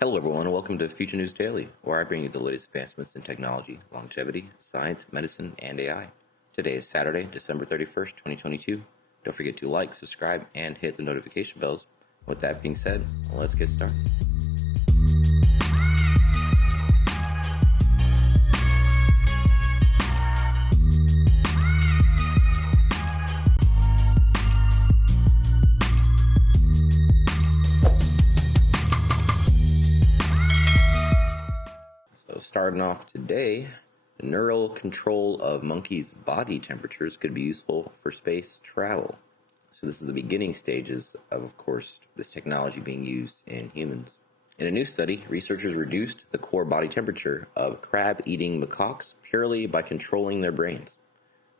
Hello, everyone, and welcome to Future News Daily, where I bring you the latest advancements in technology, longevity, science, medicine, and AI. Today is Saturday, December 31st, 2022. Don't forget to like, subscribe, and hit the notification bells. With that being said, let's get started. So starting off today, the neural control of monkeys' body temperatures could be useful for space travel. So this is the beginning stages of course, this technology being used in humans. In a new study, researchers reduced the core body temperature of crab-eating macaques purely by controlling their brains.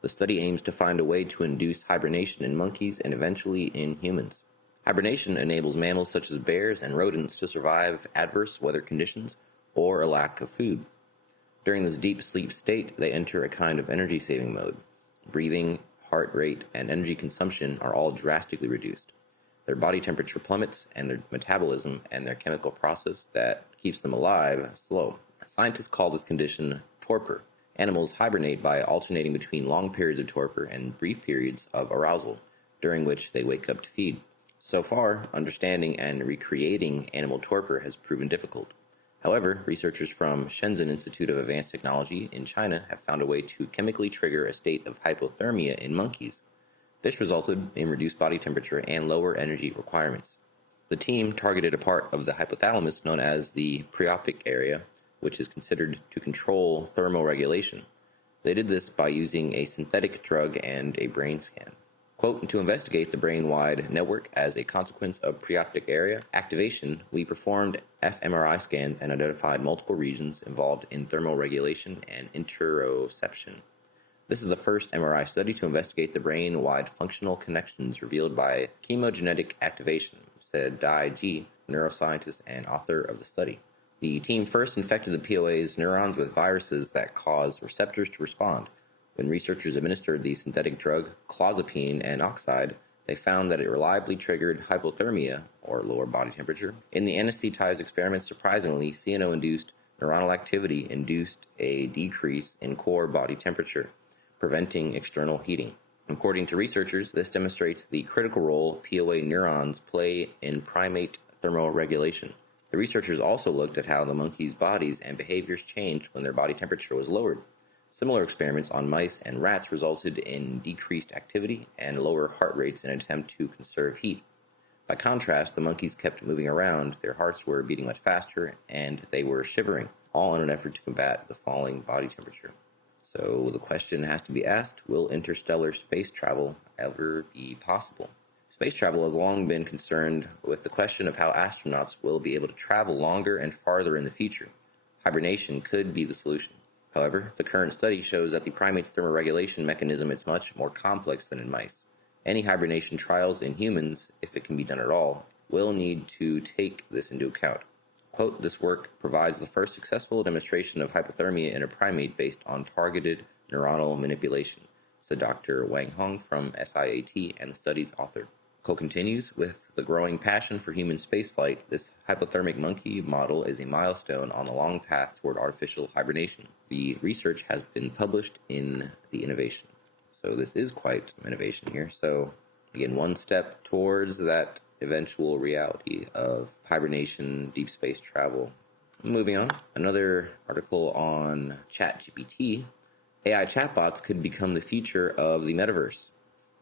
The study aims to find a way to induce hibernation in monkeys and eventually in humans. Hibernation enables mammals such as bears and rodents to survive adverse weather conditions or a lack of food. During this deep sleep state, they enter a kind of energy-saving mode. Breathing, heart rate, and energy consumption are all drastically reduced. Their body temperature plummets, and their metabolism and their chemical process that keeps them alive slow. Scientists call this condition torpor. Animals hibernate by alternating between long periods of torpor and brief periods of arousal, during which they wake up to feed. So far, understanding and recreating animal torpor has proven difficult. However, researchers from Shenzhen Institute of Advanced Technology in China have found a way to chemically trigger a state of hypothermia in monkeys. This resulted in reduced body temperature and lower energy requirements. The team targeted a part of the hypothalamus known as the preopic area, which is considered to control thermoregulation. They did this by using a synthetic drug and a brain scan. Quote, to investigate the brain-wide network as a consequence of preoptic area activation, we performed fMRI scans and identified multiple regions involved in thermoregulation and interoception. This is the first MRI study to investigate the brain-wide functional connections revealed by chemogenetic activation, said Dai Ji, neuroscientist and author of the study. The team first infected the POA's neurons with viruses that cause receptors to respond. When researchers administered the synthetic drug clozapine and oxide, they found that it reliably triggered hypothermia, or lower body temperature. In the anesthetized experiments, surprisingly, CNO-induced neuronal activity induced a decrease in core body temperature, preventing external heating. According to researchers, this demonstrates the critical role POA neurons play in primate thermoregulation. The researchers also looked at how the monkeys' bodies and behaviors changed when their body temperature was lowered. Similar experiments on mice and rats resulted in decreased activity and lower heart rates in an attempt to conserve heat. By contrast, the monkeys kept moving around, their hearts were beating much faster, and they were shivering, all in an effort to combat the falling body temperature. So the question has to be asked, will interstellar space travel ever be possible? Space travel has long been concerned with the question of how astronauts will be able to travel longer and farther in the future. Hibernation could be the solution. However, the current study shows that the primate's thermoregulation mechanism is much more complex than in mice. Any hibernation trials in humans, if it can be done at all, will need to take this into account. Quote, this work provides the first successful demonstration of hypothermia in a primate based on targeted neuronal manipulation, said Dr. Wang Hong from SIAT and the study's author. Cole continues, with the growing passion for human spaceflight, this hypothermic monkey model is a milestone on the long path toward artificial hibernation. The research has been published in The Innovation. So this is quite an innovation here. So again, one step towards that eventual reality of hibernation, deep space travel. Moving on, another article on ChatGPT. AI chatbots could become the future of the Metaverse.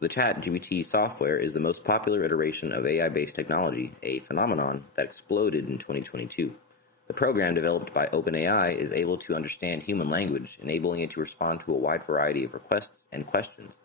The ChatGPT software is the most popular iteration of AI-based technology, a phenomenon that exploded in 2022. The program developed by OpenAI is able to understand human language, enabling it to respond to a wide variety of requests and questions.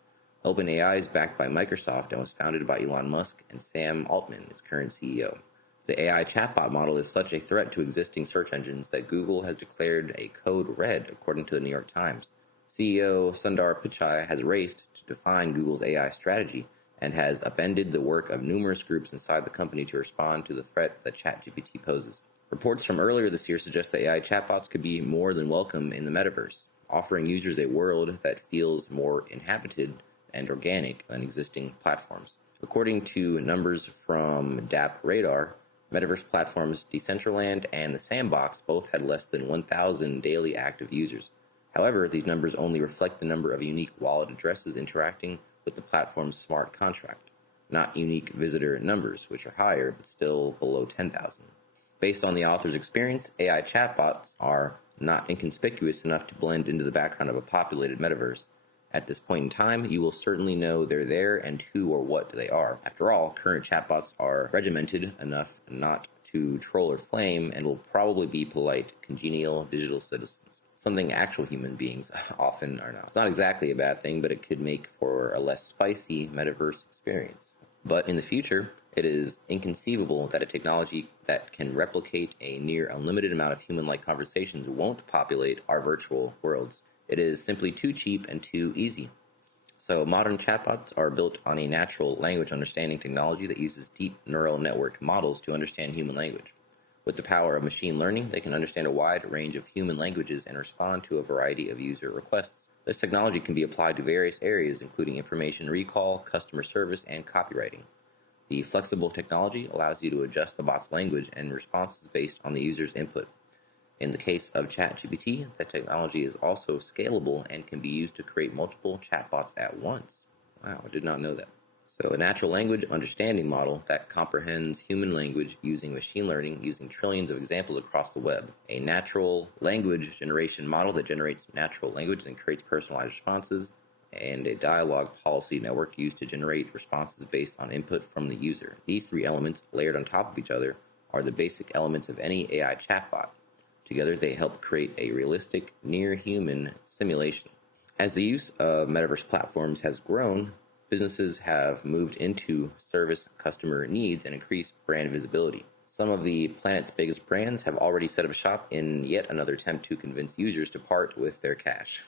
OpenAI is backed by Microsoft and was founded by Elon Musk and Sam Altman, its current CEO. The AI chatbot model is such a threat to existing search engines that Google has declared a code red, according to the New York Times. CEO Sundar Pichai has raced to define Google's AI strategy and has upended the work of numerous groups inside the company to respond to the threat that ChatGPT poses. Reports from earlier this year suggest that AI chatbots could be more than welcome in the metaverse, offering users a world that feels more inhabited and organic than existing platforms. According to numbers from DAP Radar, Metaverse platforms Decentraland and the Sandbox both had less than 1,000 daily active users. However, these numbers only reflect the number of unique wallet addresses interacting with the platform's smart contract, not unique visitor numbers, which are higher but still below 10,000. Based on the author's experience, AI chatbots are not inconspicuous enough to blend into the background of a populated metaverse. At this point in time, you will certainly know they're there and who or what they are. After all, current chatbots are regimented enough not to troll or flame and will probably be polite, congenial digital citizens. Something actual human beings often are not. It's not exactly a bad thing, but it could make for a less spicy metaverse experience. But in the future, it is inconceivable that a technology that can replicate a near unlimited amount of human-like conversations won't populate our virtual worlds. It is simply too cheap and too easy. So modern chatbots are built on a natural language understanding technology that uses deep neural network models to understand human language. With the power of machine learning, they can understand a wide range of human languages and respond to a variety of user requests. This technology can be applied to various areas, including information recall, customer service, and copywriting. The flexible technology allows you to adjust the bot's language and responses based on the user's input. In the case of ChatGPT, the technology is also scalable and can be used to create multiple chatbots at once. Wow, I did not know that. So a natural language understanding model that comprehends human language using machine learning using trillions of examples across the web. A natural language generation model that generates natural language and creates personalized responses. And a dialogue policy network used to generate responses based on input from the user. These three elements, layered on top of each other, are the basic elements of any AI chatbot. Together, they help create a realistic, near-human simulation. As the use of metaverse platforms has grown, businesses have moved into service customer needs and increased brand visibility. Some of the planet's biggest brands have already set up shop in yet another attempt to convince users to part with their cash.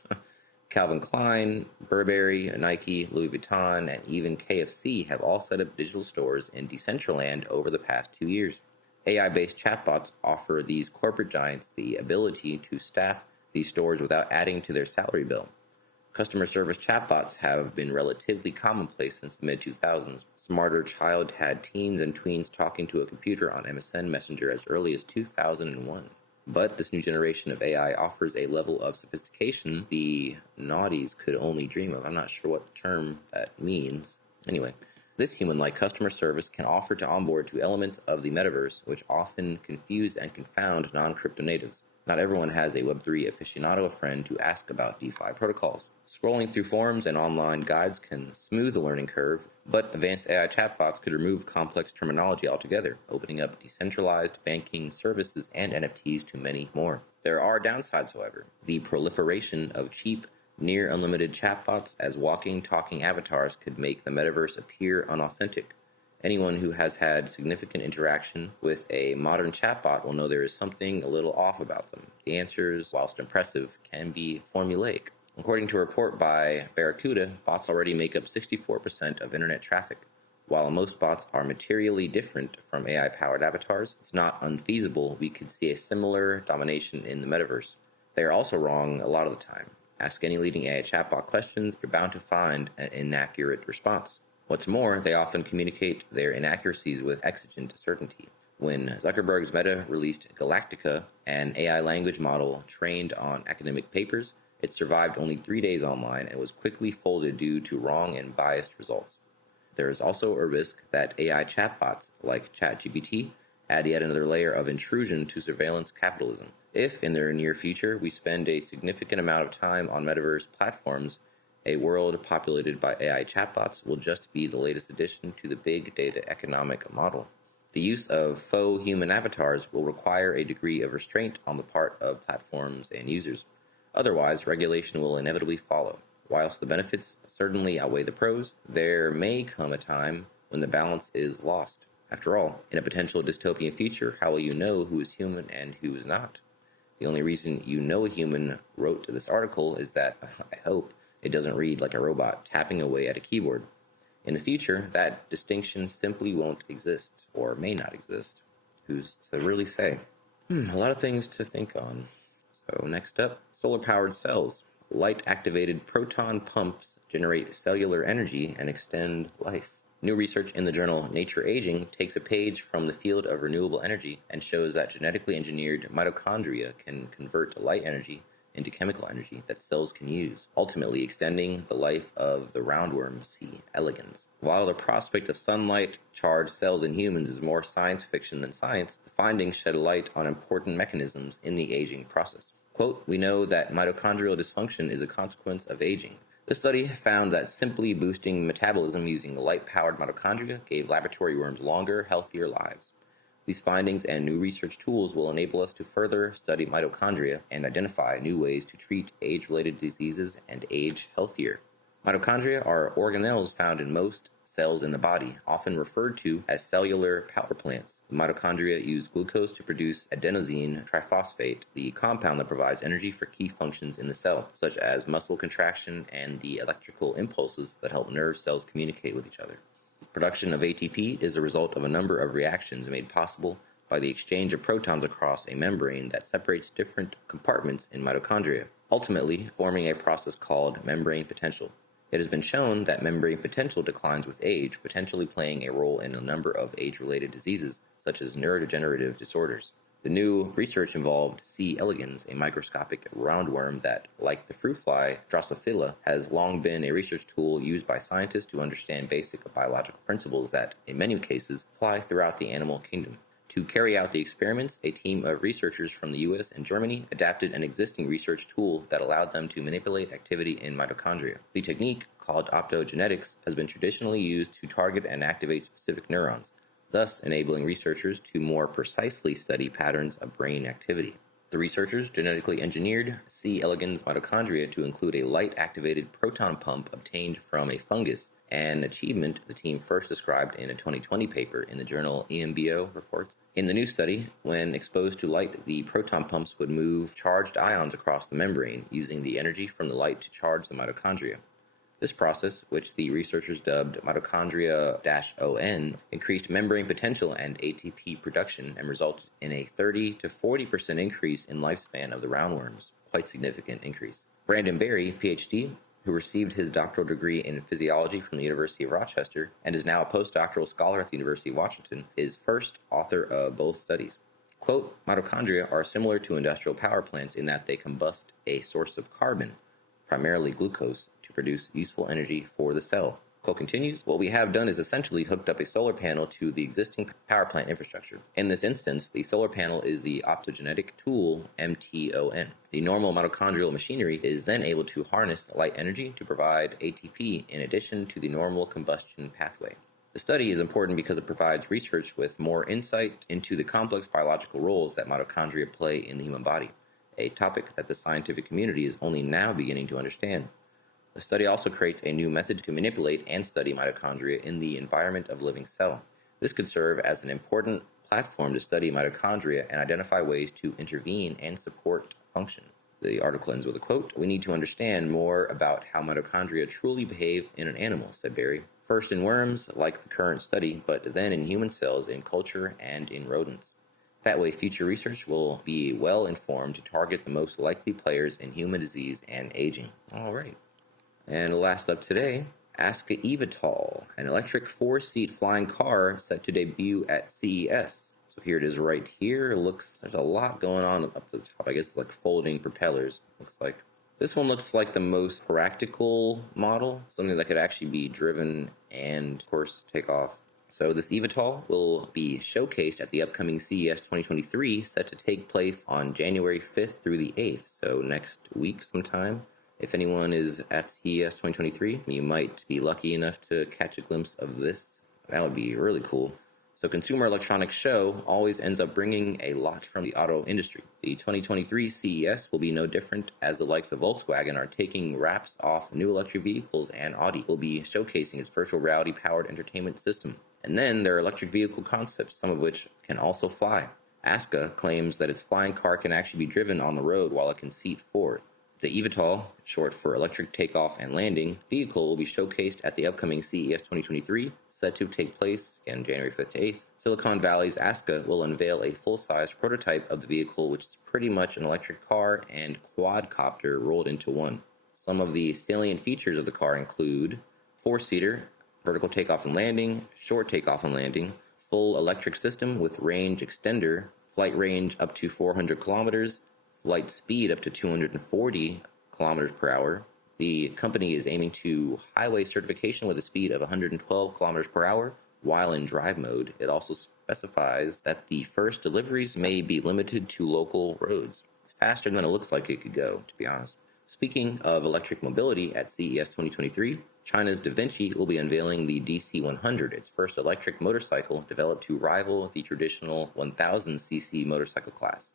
Calvin Klein, Burberry, Nike, Louis Vuitton, and even KFC have all set up digital stores in Decentraland over the past 2 years. AI-based chatbots offer these corporate giants the ability to staff these stores without adding to their salary bill. Customer service chatbots have been relatively commonplace since the mid-2000s. Smarter Child had teens and tweens talking to a computer on MSN Messenger as early as 2001. But this new generation of AI offers a level of sophistication the naughties could only dream of. I'm not sure what term that means. Anyway, this human-like customer service can offer to onboard to elements of the metaverse, which often confuse and confound non-crypto natives. Not everyone has a Web3 aficionado friend to ask about DeFi protocols. Scrolling through forums and online guides can smooth the learning curve, but advanced AI chatbots could remove complex terminology altogether, opening up decentralized banking services and NFTs to many more. There are downsides, however. The proliferation of cheap, near unlimited chatbots as walking, talking avatars could make the metaverse appear unauthentic. Anyone who has had significant interaction with a modern chatbot will know there is something a little off about them. The answers, whilst impressive, can be formulaic. According to a report by Barracuda, bots already make up 64% of internet traffic. While most bots are materially different from AI-powered avatars, it's not unfeasible we could see a similar domination in the metaverse. They are also wrong a lot of the time. Ask any leading AI chatbot questions, you're bound to find an inaccurate response. What's more, they often communicate their inaccuracies with exigent certainty. When Zuckerberg's Meta released Galactica, an AI language model trained on academic papers, it survived only 3 days online and was quickly folded due to wrong and biased results. There is also a risk that AI chatbots, like ChatGPT, add yet another layer of intrusion to surveillance capitalism. If, in the near future, we spend a significant amount of time on metaverse platforms, a world populated by AI chatbots will just be the latest addition to the big data economic model. The use of faux human avatars will require a degree of restraint on the part of platforms and users. Otherwise, regulation will inevitably follow. Whilst the benefits certainly outweigh the pros, there may come a time when the balance is lost. After all, in a potential dystopian future, how will you know who is human and who is not? The only reason you know a human wrote this article is that, I hope, it doesn't read like a robot tapping away at a keyboard. In the future, that distinction simply won't exist, or may not exist. Who's to really say? A lot of things to think on. So next up, solar-powered cells. Light-activated proton pumps generate cellular energy and extend life. New research in the journal Nature Aging takes a page from the field of renewable energy and shows that genetically engineered mitochondria can convert light energy into chemical energy that cells can use, ultimately extending the life of the roundworm C. elegans. While the prospect of sunlight-charged cells in humans is more science fiction than science, the findings shed light on important mechanisms in the aging process. Quote, "We know that mitochondrial dysfunction is a consequence of aging. The study found that simply boosting metabolism using light-powered mitochondria gave laboratory worms longer, healthier lives. These findings and new research tools will enable us to further study mitochondria and identify new ways to treat age-related diseases and age healthier." Mitochondria are organelles found in most cells in the body, often referred to as cellular power plants. The mitochondria use glucose to produce adenosine triphosphate, the compound that provides energy for key functions in the cell, such as muscle contraction and the electrical impulses that help nerve cells communicate with each other. Production of ATP is a result of a number of reactions made possible by the exchange of protons across a membrane that separates different compartments in mitochondria, ultimately forming a process called membrane potential. It has been shown that membrane potential declines with age, potentially playing a role in a number of age-related diseases, such as neurodegenerative disorders. The new research involved C. elegans, a microscopic roundworm that, like the fruit fly Drosophila, has long been a research tool used by scientists to understand basic biological principles that, in many cases, apply throughout the animal kingdom. To carry out the experiments, a team of researchers from the US and Germany adapted an existing research tool that allowed them to manipulate activity in mitochondria. The technique, called optogenetics, has been traditionally used to target and activate specific neurons, thus enabling researchers to more precisely study patterns of brain activity. The researchers genetically engineered C. elegans mitochondria to include a light-activated proton pump obtained from a fungus, an achievement the team first described in a 2020 paper in the journal EMBO Reports. In the new study, when exposed to light, the proton pumps would move charged ions across the membrane, using the energy from the light to charge the mitochondria. This process, which the researchers dubbed mitochondria-ON, increased membrane potential and ATP production and resulted in a 30 to 40% increase in lifespan of the roundworms. Quite significant increase. Brandon Berry, PhD, who received his doctoral degree in physiology from the University of Rochester and is now a postdoctoral scholar at the University of Washington, is first author of both studies. Quote, "Mitochondria are similar to industrial power plants in that they combust a source of carbon, primarily glucose, to produce useful energy for the cell." Quote continues, "What we have done is essentially hooked up a solar panel to the existing power plant infrastructure. In this instance, the solar panel is the optogenetic tool MTON. The normal mitochondrial machinery is then able to harness light energy to provide ATP in addition to the normal combustion pathway." The study is important because it provides research with more insight into the complex biological roles that mitochondria play in the human body, a topic that the scientific community is only now beginning to understand. The study also creates a new method to manipulate and study mitochondria in the environment of a living cell. This could serve as an important platform to study mitochondria and identify ways to intervene and support function. The article ends with a quote, "We need to understand more about how mitochondria truly behave in an animal," said Berry. "First in worms, like the current study, but then in human cells, in culture, and in rodents. That way, future research will be well informed to target the most likely players in human disease and aging." All right. And last up today, Aska eVTOL, an electric 4-seat flying car set to debut at CES. So here it is right here. There's a lot going on up the top. I guess it's like folding propellers. Looks like this one looks like the most practical model, something that could actually be driven and, of course, take off. So this eVTOL will be showcased at the upcoming CES 2023, set to take place on January 5th through the 8th, so next week sometime. If anyone is at CES 2023, you might be lucky enough to catch a glimpse of this. That would be really cool. So Consumer Electronics Show always ends up bringing a lot from the auto industry. The 2023 CES will be no different, as the likes of Volkswagen are taking wraps off new electric vehicles, and Audi will be showcasing its virtual reality powered entertainment system. And then there are electric vehicle concepts, some of which can also fly. Aska claims that its flying car can actually be driven on the road while it can seat forward. The eVTOL, short for Electric Takeoff and Landing, vehicle will be showcased at the upcoming CES 2023, set to take place, again, January 5th to 8th. Silicon Valley's Aska will unveil a full-size prototype of the vehicle, which is pretty much an electric car and quadcopter rolled into one. Some of the salient features of the car include 4-seater, vertical takeoff and landing, short takeoff and landing, full electric system with range extender, flight range up to 400 kilometers, flight speed up to 240 kilometers per hour. The company is aiming to highway certification with a speed of 112 kilometers per hour while in drive mode. It also specifies that the first deliveries may be limited to local roads. It's faster than it looks like it could go, to be honest. Speaking of electric mobility, at CES 2023, China's Da Vinci will be unveiling the DC100, its first electric motorcycle developed to rival the traditional 1000cc motorcycle class.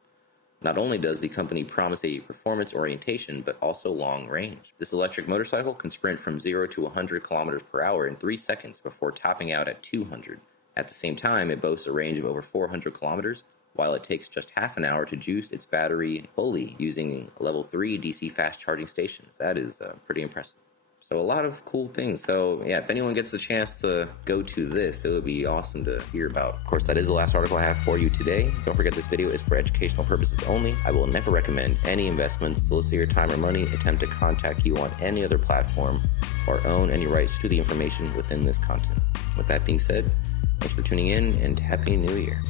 Not only does the company promise a performance orientation, but also long range. This electric motorcycle can sprint from 0 to 100 kilometers per hour in 3 seconds before topping out at 200. At the same time, it boasts a range of over 400 kilometers, while it takes just half an hour to juice its battery fully using level 3 DC fast charging stations. That is pretty impressive. So a lot of cool things. So yeah, if anyone gets the chance to go to this, it would be awesome to hear about. Of course, that is the last article I have for you today. Don't forget this video is for educational purposes only. I will never recommend any investments, solicit your time or money, attempt to contact you on any other platform, or own any rights to the information within this content. With that being said, thanks for tuning in and Happy New Year.